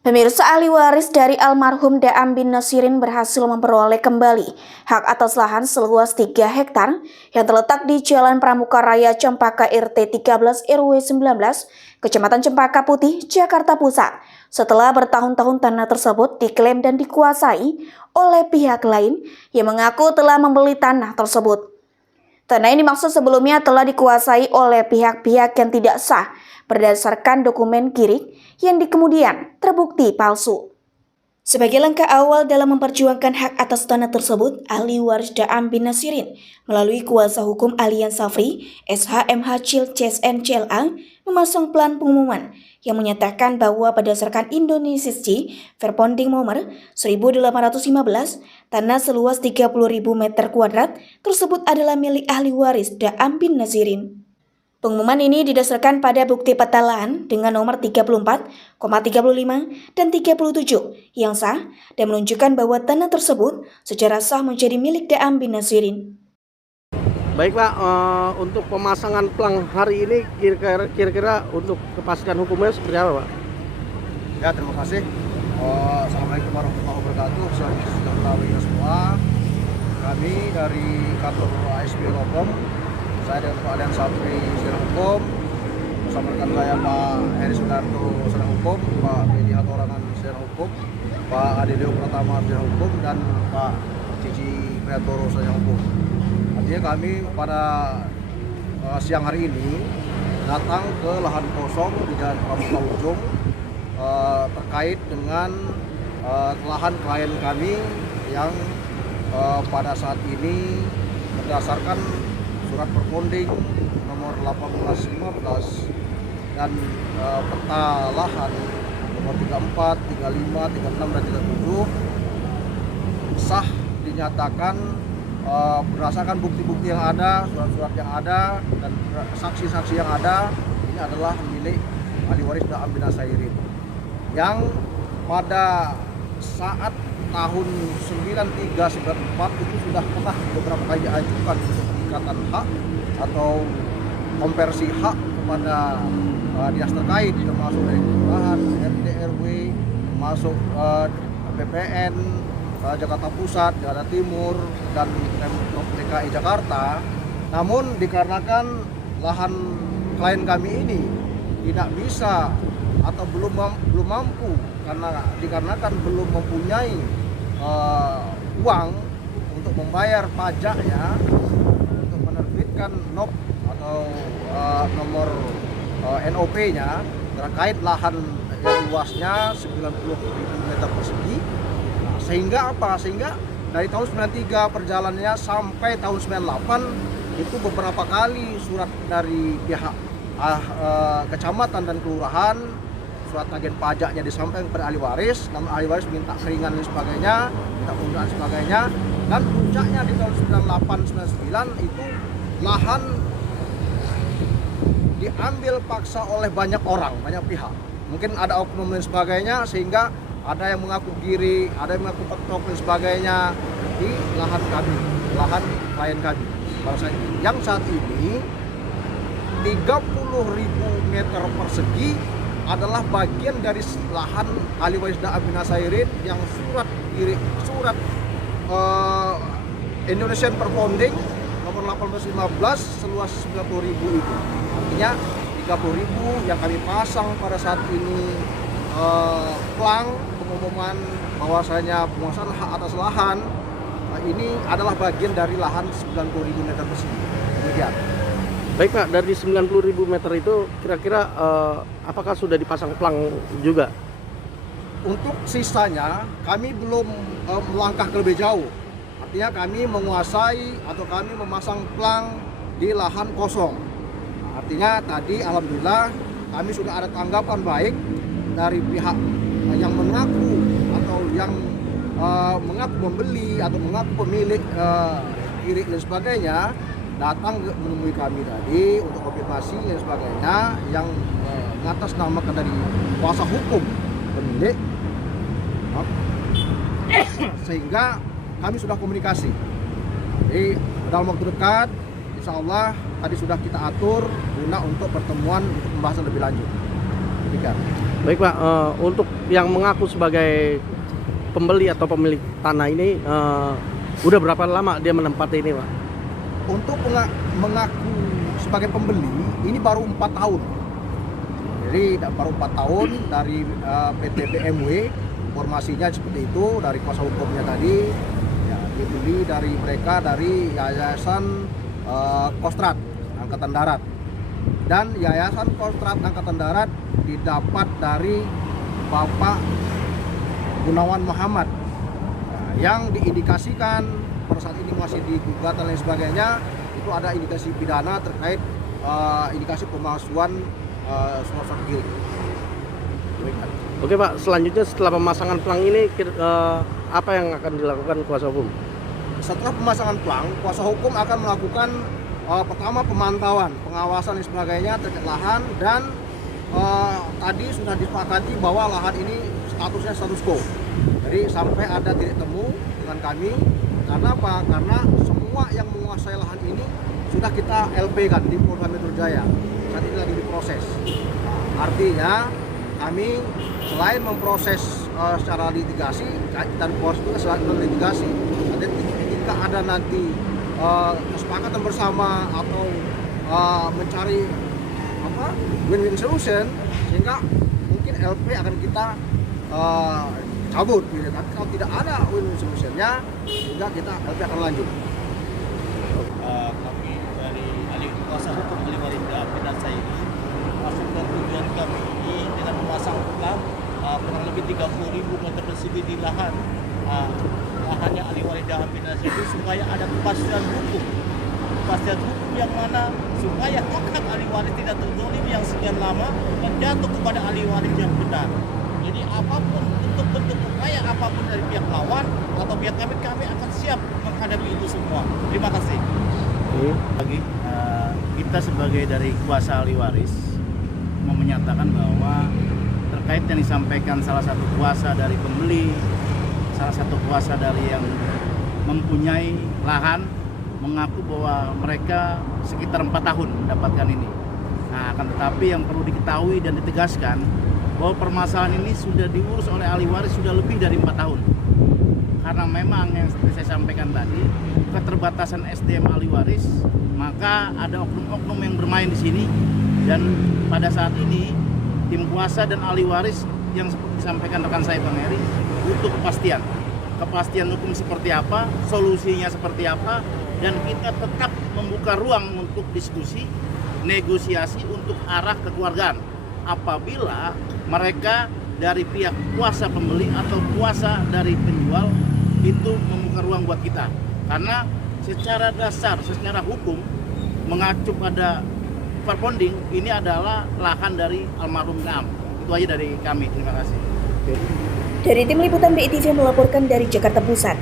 Pemirsa, ahli waris dari almarhum Daam bin Nasirin berhasil memperoleh kembali hak atas lahan seluas 3 hektar yang terletak di Jalan Pramuka Raya Cempaka RT 13 RW 19, Kecamatan Cempaka Putih, Jakarta Pusat. Setelah bertahun-tahun tanah tersebut diklaim dan dikuasai oleh pihak lain yang mengaku telah membeli tanah tersebut. Tanah ini dimaksud sebelumnya telah dikuasai oleh pihak-pihak yang tidak sah berdasarkan dokumen kirik yang kemudian terbukti palsu. Sebagai langkah awal dalam memperjuangkan hak atas tanah tersebut, ahli waris Daam bin Nasirin melalui kuasa hukum Alian Safri, SHMH Cil CSN CLA, memasang plan pengumuman yang menyatakan bahwa berdasarkan Indonesia Verponding Nomor 1815, tanah seluas 30.000 meter kuadrat tersebut adalah milik ahli waris Daam bin Nasirin. Pengumuman ini didasarkan pada bukti peta lahan dengan nomor 34,35 dan 37 yang sah dan menunjukkan bahwa tanah tersebut secara sah menjadi milik Daam bin Nasirin. Baik Pak, untuk pemasangan plang hari ini kira-kira untuk kepastian hukumnya seperti apa Pak? Ya, terima kasih. Assalamualaikum warahmatullahi wabarakatuh. Saya sudah mengetahui semua. Kami dari kantor ASB Lokom, saya dengan Pak Alian Safri Sedang Hukum, bersama rekan saya Pak Heri Sundarto Sedang Hukum, Pak Bedi Hatorangan Sedang Hukum, Pak Adelio Pratama Sedang Hukum, dan Pak Cici Priatoro Sedang Hukum. Artinya kami pada siang hari ini datang ke lahan kosong di Jalan Pramuka Ujung terkait dengan lahan klien kami yang pada saat ini berdasarkan surat perponding nomor 1815 dan peta lahan nomor 34, 35, 36, dan 37 sah dinyatakan berdasarkan bukti-bukti yang ada, surat-surat yang ada, dan saksi-saksi yang ada, ini adalah milik ahli waris Daam bin Nasirin yang pada saat tahun 93-94 itu sudah pernah beberapa kali diajukan untuk peningkatan hak atau konversi hak kepada dinas terkait, termasuk dari kelurahan, RT, RW, termasuk BPN Jakarta Pusat, Jakarta Timur, dan Pemprov DKI Jakarta. Namun dikarenakan lahan klien kami ini tidak bisa atau belum mampu karena dikarenakan belum mempunyai uang untuk membayar pajaknya, untuk menerbitkan NOP atau nomor NOP-nya terkait lahan yang luasnya 90.000 meter persegi. Sehingga apa? Sehingga dari tahun 93 perjalanannya sampai tahun 98 itu beberapa kali surat dari pihak kecamatan dan kelurahan, surat tagihan pajaknya disampaikan kepada ahli waris, namun ahli waris minta keringan dan sebagainya, minta penundaan sebagainya, dan puncaknya di tahun 98-99 itu lahan diambil paksa oleh banyak orang, banyak pihak. Mungkin ada oknum dan sebagainya, sehingga ada yang mengaku diri, ada yang mengaku petok dan sebagainya di lahan kami, lahan klien kami. Yang saat ini 30.000 meter persegi adalah bagian dari lahan ahli waris Daam bin Nasirin yang surat Indonesian Verponding nomor 1815 seluas 90.000 itu. Artinya 30.000 yang kami pasang pada saat ini plang pengumuman bahwasanya penguasaan hak atas lahan ini adalah bagian dari lahan 90.000 meter persegi. Demikian. Baik Pak, dari 90.000 meter itu kira-kira apakah sudah dipasang plang juga? Untuk sisanya kami belum melangkah lebih jauh. Artinya kami menguasai atau kami memasang plang di lahan kosong. Artinya tadi alhamdulillah kami sudah ada tanggapan baik dari pihak yang mengaku atau yang mengaku membeli atau mengaku pemilik kirik dan sebagainya, datang menemui kami tadi untuk konfirmasi dan sebagainya yang mengatasnamakan dari kuasa hukum pemilik, sehingga kami sudah komunikasi. Jadi dalam waktu dekat insya Allah tadi sudah kita atur guna untuk pertemuan untuk pembahasan lebih lanjut. Demikian. Baik Pak, untuk yang mengaku sebagai pembeli atau pemilik tanah ini udah berapa lama dia menempati ini Pak? Untuk mengaku sebagai pembeli ini baru 4 tahun. Jadi baru 4 tahun dari PT BMW, informasinya seperti itu dari kuasa hukumnya tadi. Ya, dibeli dari mereka dari Yayasan Kostrad Angkatan Darat. Dan Yayasan Kostrad Angkatan Darat didapat dari Bapak Gunawan Muhammad, nah, yang diindikasikan pada saat ini masih digugat dan lain sebagainya. Itu ada indikasi pidana terkait indikasi pemalsuan surat gil. Oke Pak, selanjutnya setelah pemasangan pelang ini apa yang akan dilakukan kuasa hukum? Setelah pemasangan pelang, kuasa hukum akan melakukan pertama pemantauan, pengawasan dan sebagainya terkait lahan, dan tadi sudah disepakati bahwa lahan ini statusnya status quo. Jadi sampai ada titik temu dengan kami. Karena apa? Karena semua yang menguasai lahan ini sudah kita LP kan di Polda Metro Jaya. Saat ini lagi diproses. Artinya kami selain memproses secara litigasi, dan proses juga selain litigasi, ketika ada nanti kesepakatan bersama atau mencari win-win solution, sehingga mungkin LP akan kita cabut gitu. Tapi kalau tidak ada win-win solutionnya, sehingga kita LP akan lanjut. Kami dari kuasa hukum Aliwarinda Pinasayri, masuk ke tujuan kami ini dengan memasang pelang kurang lebih 30.000 meter persegi di lahannya Aliwarinda Pinasayri, supaya ada kepastian hukum yang mana supaya hak-hak ahli waris tidak terzolim yang sekian lama dan jatuh kepada ahli waris yang benar. Jadi apapun bentuk upaya apapun dari pihak lawan atau pihak kami akan siap menghadapi itu semua. Terima kasih. Kita sebagai dari kuasa ahli waris mau menyatakan bahwa terkait yang disampaikan salah satu kuasa dari pembeli, salah satu kuasa dari yang mempunyai lahan, mengaku bahwa mereka sekitar 4 tahun mendapatkan ini. Nah, akan tetapi yang perlu diketahui dan ditegaskan bahwa permasalahan ini sudah diurus oleh ahli waris sudah lebih dari 4 tahun. Karena memang yang seperti saya sampaikan tadi, keterbatasan SDM ahli waris, maka ada oknum-oknum yang bermain di sini, dan pada saat ini tim kuasa dan ahli waris yang seperti disampaikan rekan saya Bang Heri butuh kepastian hukum seperti apa, solusinya seperti apa, dan kita tetap membuka ruang untuk diskusi, negosiasi untuk arah kekeluargaan. Apabila mereka dari pihak kuasa pembeli atau kuasa dari penjual itu membuka ruang buat kita. Karena secara dasar, secara hukum mengacu pada perponding, ini adalah lahan dari almarhum Naam. Itu aja dari kami. Terima kasih. Dari tim liputan BITV melaporkan dari Jakarta Pusat.